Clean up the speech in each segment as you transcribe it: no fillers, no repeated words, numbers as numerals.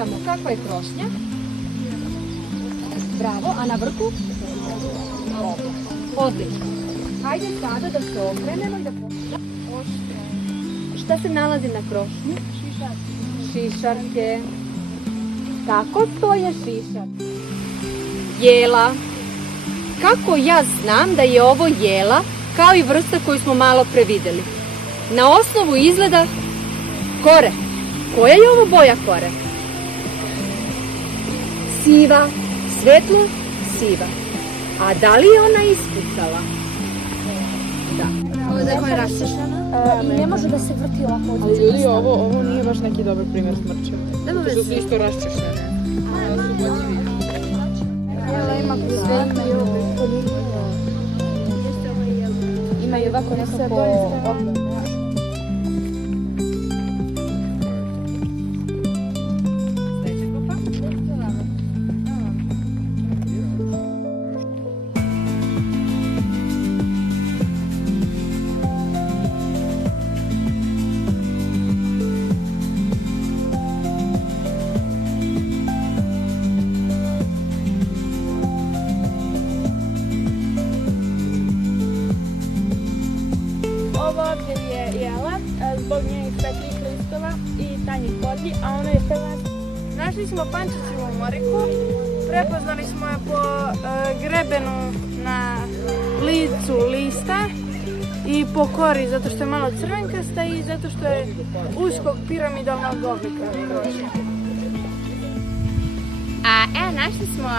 biramo kakva je krošnja. Bravo, a na vrhu? Odlično. Hajde sada da se okrenemo i da pogledamo. Šta se nalazi na krošnji? Šišarke. Kako stoje šišarke? Jela. Kako ja znam da je ovo jela, kao i vrsta koju smo malo pre videli? Na osnovu izgleda kore. Koja je ovo boja kore? Siva, svetlo siva. A da li je ona ispucala? Da. Ovo je raščešana. I ne može da se vrti ovako. Ali ljudi, ovo nije baš neki dobar primjer smrće. Nema veze. Što su isto raščešene. Ima i ovako nekako... Ovo ovdje je jela zbog njenih svetlih listova i tanjih kodlji, a ono je prva. Našli smo pančićevu moriku, prepoznali smo je po grebenu na licu lista i po kori, zato što je malo crvenkasta i zato što je uskog piramidalnog oblika. Evo, našli smo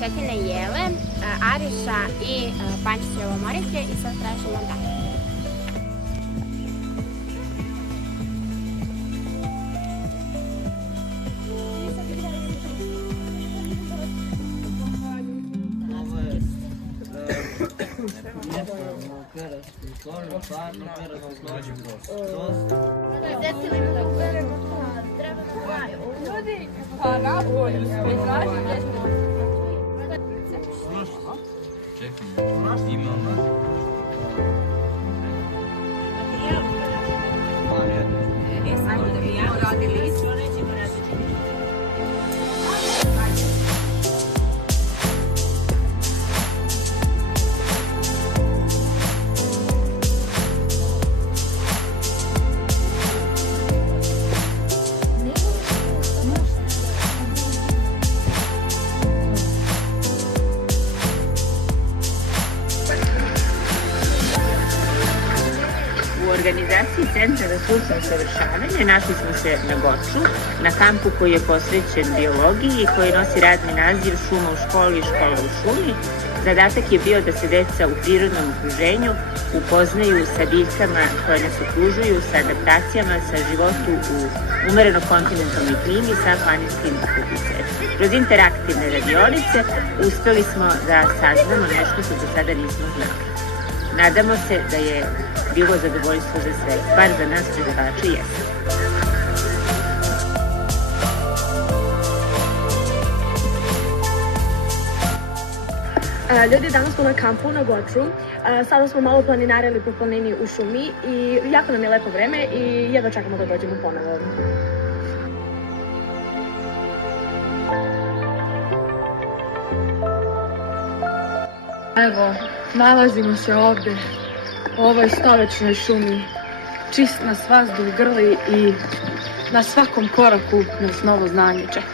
četine jele, ariša i pančićevo morike i sad tražimo dalje. Ljudi, pa napolju smo tražili. U organizaciji Centra za stručno usavršavanje našli smo se na Goču, na kampu koji je posvećen biologiji i koji nosi radni naziv Šuma u školi i škola u šumi. Zadatak je bio da se deca u prirodnom okruženju upoznaju sa biljkama koje nas okružuju, sa adaptacijama, sa životu u umereno kontinentalnoj klimi sa planinskim utjecajem. Kroz interaktivne radionice uspeli smo da saznamo nešto što do sada nismo znali. Nadamo se da je bilo zadovoljstvo za sve, bar za nas predavače jeste. Ljudi, danas smo na kampu na Goču. Sada smo malo planinarili po planini u šumi i jako nam je lepo vreme i jedva čekamo da dođemo ponovo. Evo, nalazimo se ovdje, u ovoj stolečnoj šumi. Čist nas vazduh grli i na svakom koraku nas novo znanje čeka.